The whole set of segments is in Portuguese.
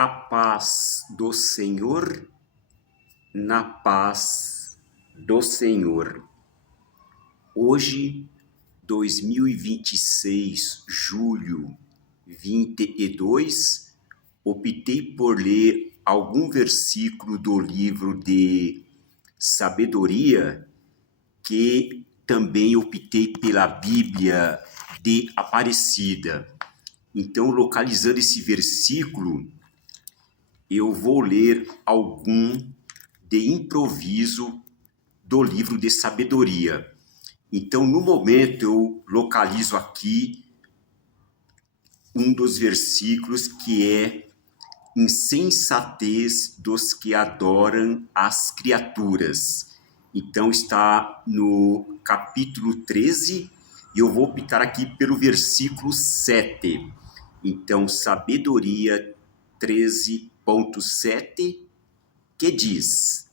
A paz do Senhor, na paz do Senhor. Hoje, 2026, julho 22, optei por ler algum versículo do livro de Sabedoria, que também optei pela Bíblia de Aparecida. Então, localizando esse versículo, eu vou ler algum de improviso do livro de Sabedoria. Então, no momento, eu localizo aqui um dos versículos que é insensatez dos que adoram as criaturas. Então, está no capítulo 13, e eu vou optar aqui pelo versículo 7. Então, Sabedoria 13.7, que diz: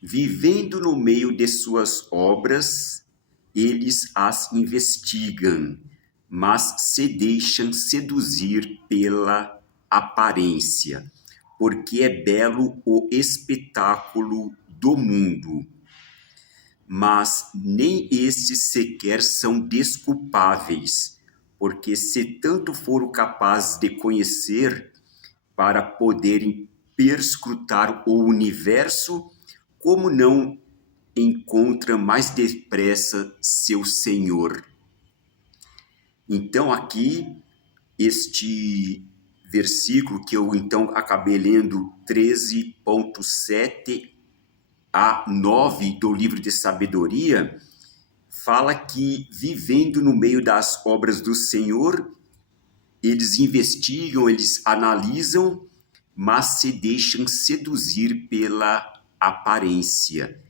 vivendo no meio de suas obras, eles as investigam, mas se deixam seduzir pela aparência, porque é belo o espetáculo do mundo. Mas nem estes sequer são desculpáveis, porque se tanto foram capazes de conhecer para poderem perscrutar o universo, como não encontra mais depressa seu Senhor. Então aqui, este versículo que eu então acabei lendo, 13.7 a 9 do livro de Sabedoria, fala que vivendo no meio das obras do Senhor, eles investigam, eles analisam, mas se deixam seduzir pela aparência.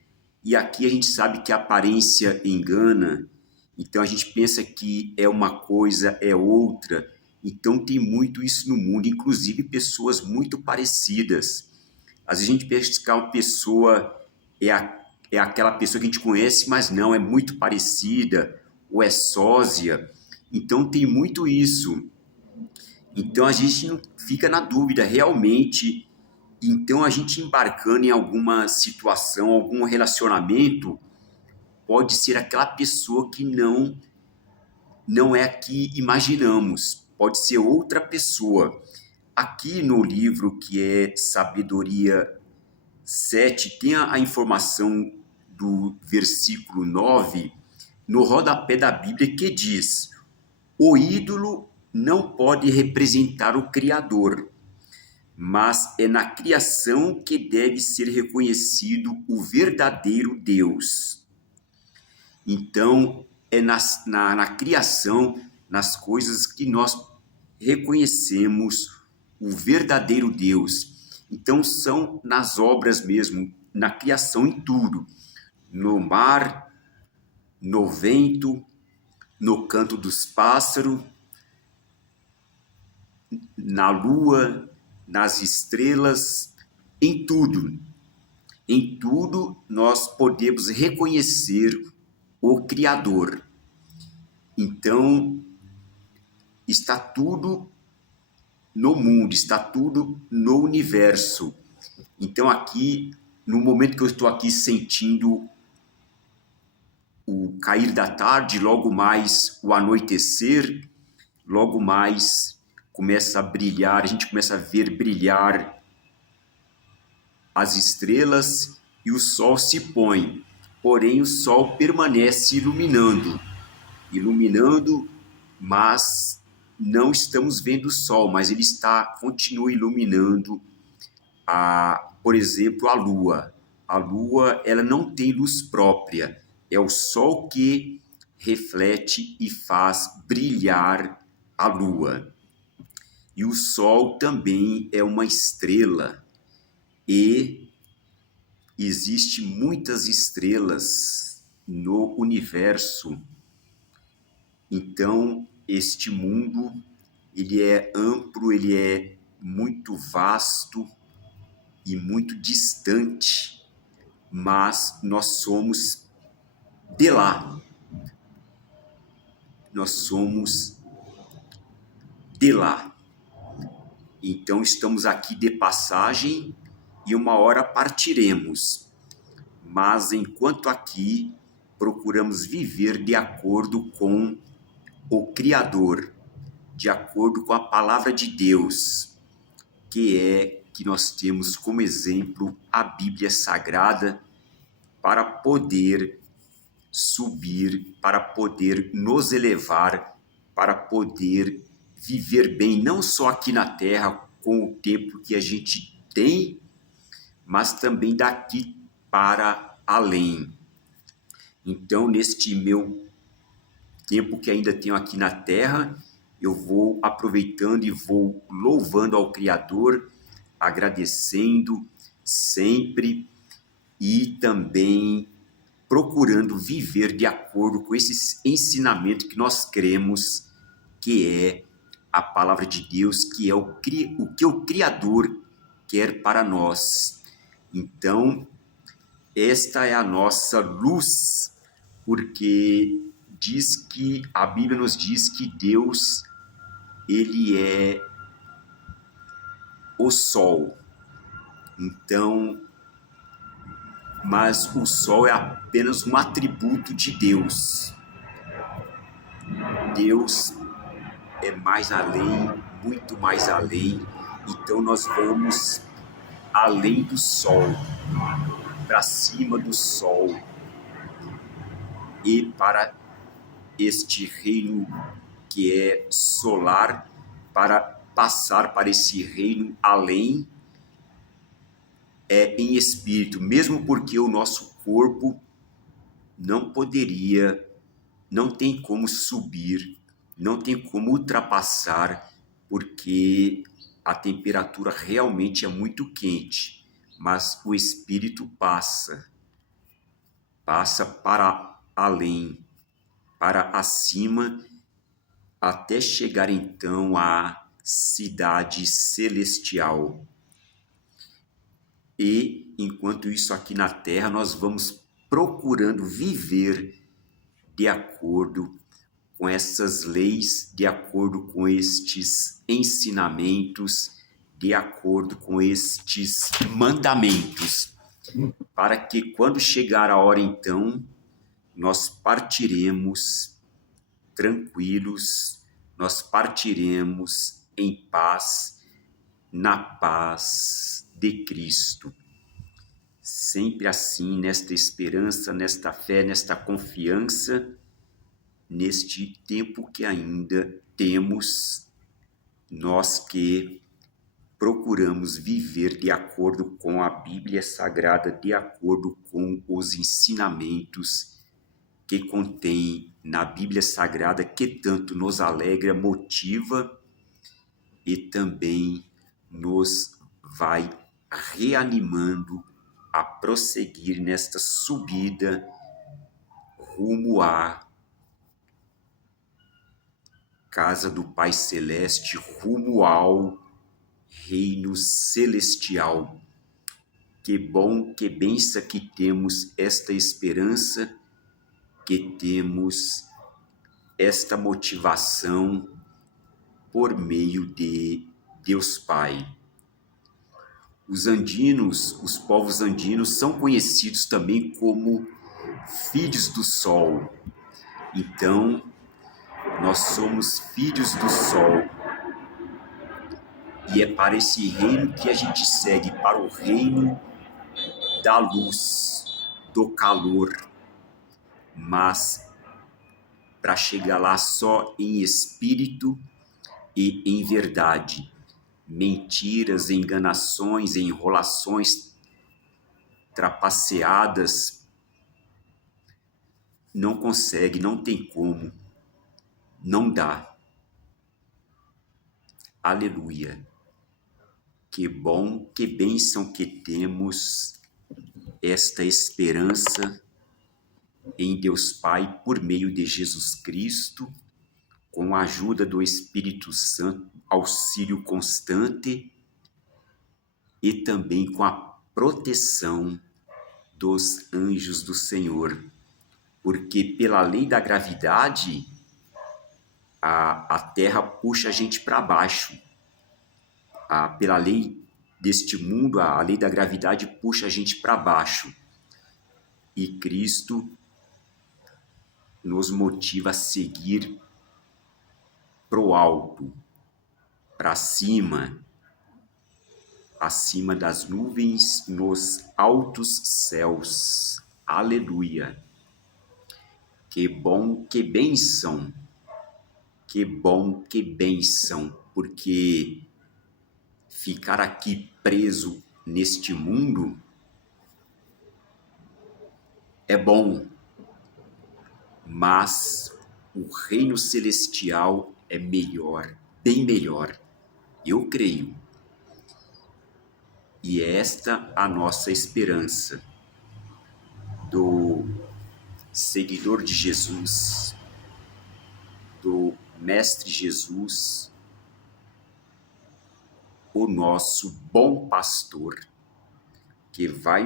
E aqui a gente sabe que a aparência engana, então a gente pensa que é uma coisa, é outra. Então tem muito isso no mundo, inclusive pessoas muito parecidas. Às vezes a gente pensa que uma pessoa é aquela pessoa que a gente conhece, mas não, é muito parecida, ou é sósia. Então tem muito isso. Então a gente não fica na dúvida, realmente. Então a gente embarcando em alguma situação, algum relacionamento, pode ser aquela pessoa que não é a que imaginamos, pode ser outra pessoa. Aqui no livro que é Sabedoria 7, tem a informação do versículo 9, no rodapé da Bíblia, que diz: o ídolo não pode representar o Criador, mas é na criação que deve ser reconhecido o verdadeiro Deus. Então, é na criação, nas coisas que nós reconhecemos o verdadeiro Deus. Então, são nas obras mesmo, na criação, em tudo. No mar, no vento, no canto dos pássaros, na lua, nas estrelas, em tudo. Em tudo nós podemos reconhecer o Criador. Então, está tudo no mundo, está tudo no universo. Então, aqui, no momento que eu estou aqui sentindo o cair da tarde, logo mais o anoitecer, logo mais começa a brilhar, a gente começa a ver brilhar as estrelas e o sol se põe. Porém, o sol permanece iluminando, mas não estamos vendo o sol, mas ele continua iluminando, por exemplo, a lua. A lua, ela não tem luz própria, é o sol que reflete e faz brilhar a lua. E o sol também é uma estrela, e existe muitas estrelas no universo. Então, este mundo, ele é amplo, ele é muito vasto e muito distante, mas nós somos de lá. Nós somos de lá. Então estamos aqui de passagem e uma hora partiremos. Mas enquanto aqui, procuramos viver de acordo com o Criador, de acordo com a palavra de Deus, que nós temos como exemplo a Bíblia Sagrada, para poder subir, para poder nos elevar, para poder viver bem, não só aqui na Terra, com o tempo que a gente tem, mas também daqui para além. Então, neste meu tempo que ainda tenho aqui na Terra, eu vou aproveitando e vou louvando ao Criador, agradecendo sempre e também procurando viver de acordo com esse ensinamento que nós cremos, que é a palavra de Deus, que é o que o Criador quer para nós. Então, esta é a nossa luz, porque a Bíblia nos diz que Deus, ele é o sol. Então, mas o sol é apenas um atributo de Deus. Deus é mais além, muito mais além. Então nós vamos além do sol, para cima do sol, e para este reino que é solar, para passar para esse reino além, em espírito, mesmo porque o nosso corpo não tem como subir, não tem como ultrapassar, porque a temperatura realmente é muito quente, mas o espírito passa para além, para acima, até chegar então à cidade celestial. E, enquanto isso, aqui na Terra, nós vamos procurando viver de acordo com essas leis, de acordo com estes ensinamentos, de acordo com estes mandamentos, para que quando chegar a hora, então, nós partiremos tranquilos, nós partiremos em paz, na paz de Cristo. Sempre assim, nesta esperança, nesta fé, nesta confiança, neste tempo que ainda temos, nós que procuramos viver de acordo com a Bíblia Sagrada, de acordo com os ensinamentos que contém na Bíblia Sagrada, que tanto nos alegra, motiva e também nos vai reanimando a prosseguir nesta subida rumo à casa do Pai Celeste, rumo ao reino celestial. Que bom, que benção que temos esta esperança, que temos esta motivação por meio de Deus Pai. Os povos andinos são conhecidos também como filhos do sol. Então, nós somos filhos do sol. E é para esse reino que a gente segue, para o reino da luz, do calor. Mas para chegar lá só em espírito e em verdade. Mentiras, enganações, enrolações, trapaceadas, não consegue, não tem como, não dá. Aleluia. Que bom, que bênção que temos esta esperança em Deus Pai por meio de Jesus Cristo, com a ajuda do Espírito Santo, auxílio constante e também com a proteção dos anjos do Senhor, porque pela lei da gravidade a Terra puxa a gente para baixo. pela lei deste mundo, a lei da gravidade puxa a gente para baixo. E Cristo nos motiva a seguir pro alto, para cima, acima das nuvens, nos altos céus. Aleluia! Que bom, que bênção! Que bom, que bênção! Porque ficar aqui preso neste mundo é bom, mas o reino celestial é melhor, bem melhor. Eu creio. E é esta a nossa esperança do seguidor de Jesus, do Mestre Jesus, o nosso bom pastor, que vai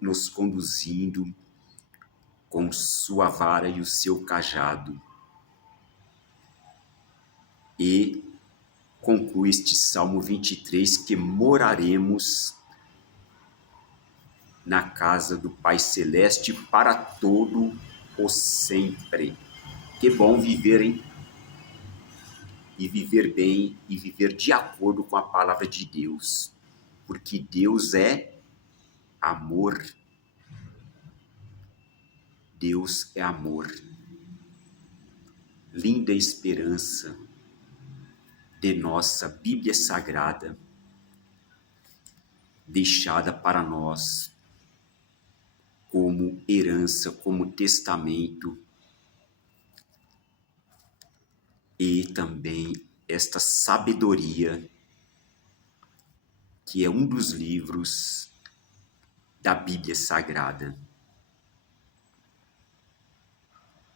nos conduzindo com sua vara e o seu cajado. E conclui este Salmo 23, que moraremos na casa do Pai Celeste para todo o sempre. Que bom viver, hein? E viver bem, e viver de acordo com a palavra de Deus. Porque Deus é amor. Deus é amor. Linda esperança de nossa Bíblia Sagrada, deixada para nós como herança, como testamento, e também esta sabedoria, que é um dos livros da Bíblia Sagrada.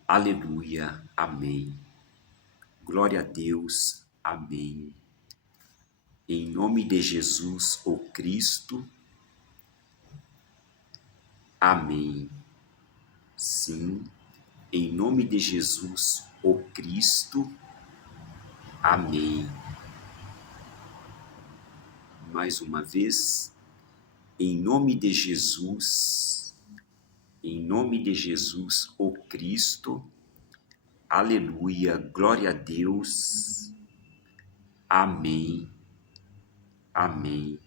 Aleluia, amém. Glória a Deus, amém. Em nome de Jesus, o Cristo, amém. Sim, em nome de Jesus, o Cristo, amém. Mais uma vez, em nome de Jesus, o Cristo, aleluia, glória a Deus, amém, amém.